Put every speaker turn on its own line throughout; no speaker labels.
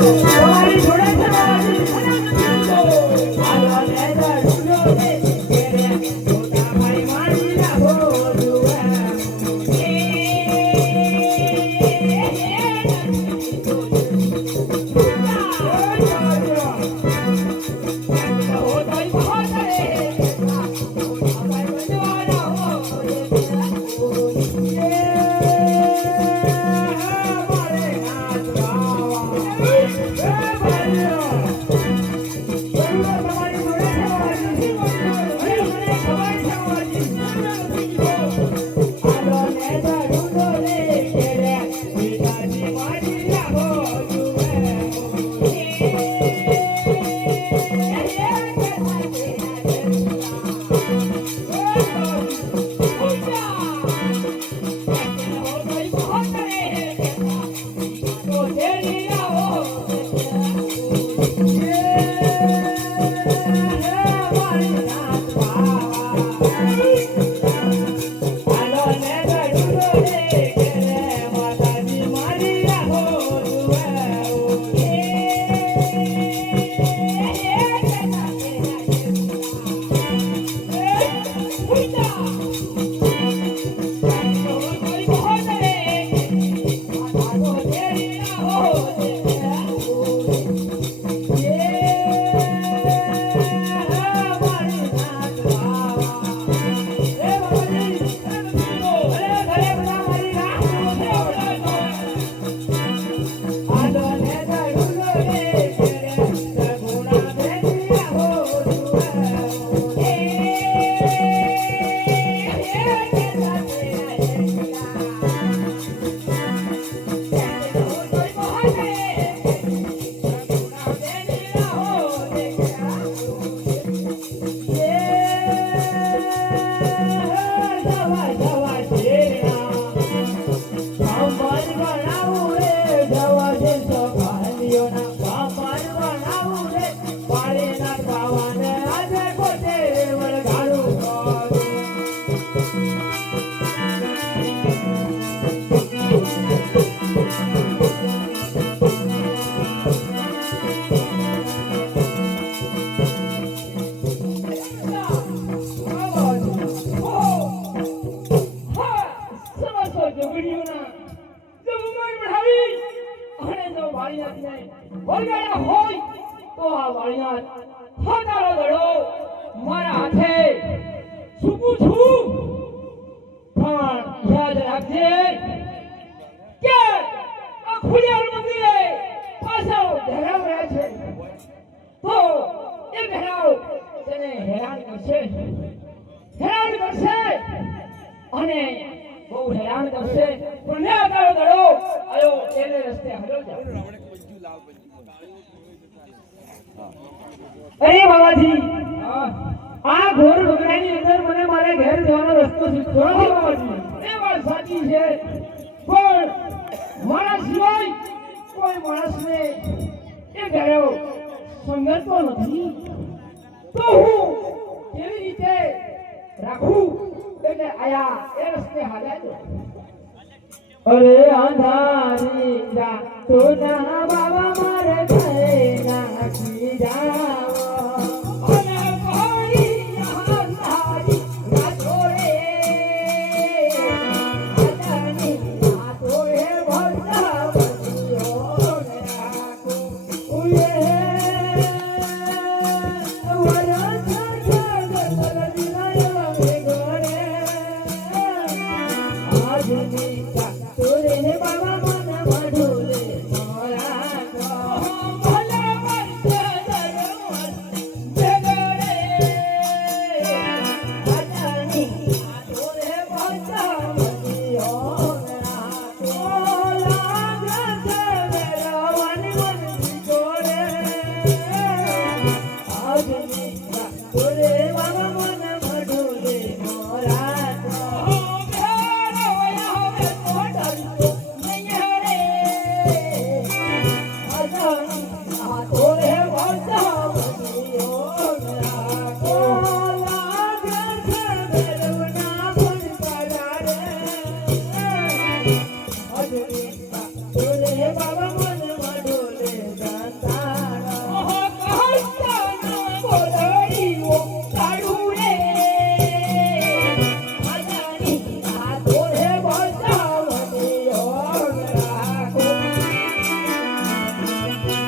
ஒரு મારા હાથે જવાનો રસ્તો નથી એ વાત સાચી છે. પણ માણસ હોય, કોઈ માણસને એ ગયો સંગતો નથી. તો હું કેવી રીતે રાખું? એટલે આયા એ રસ્તે હાલ્યા અરે અંધારી રાતો ના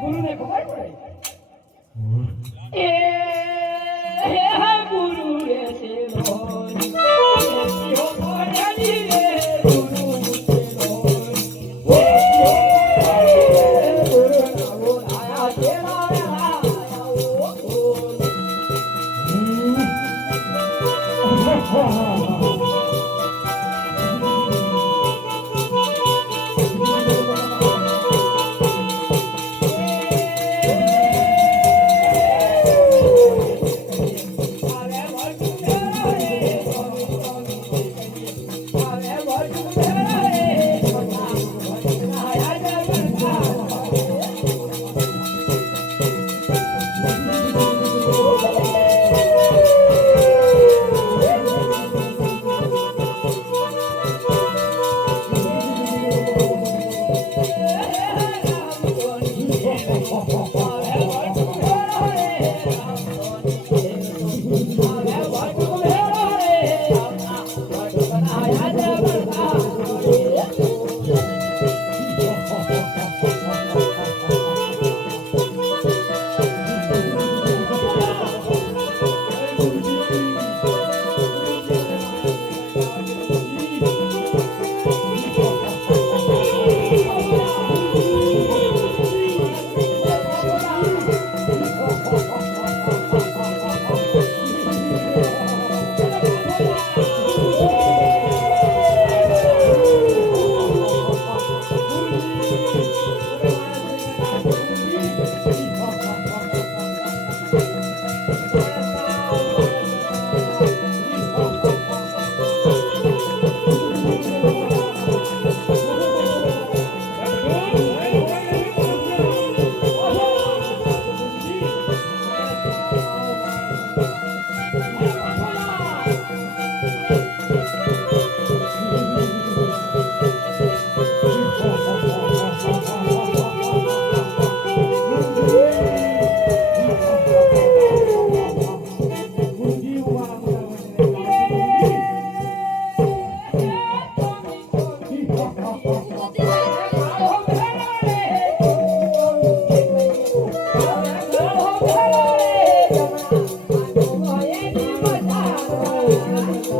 ભૂલું નહીં ખબર પડે?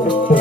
Thank you.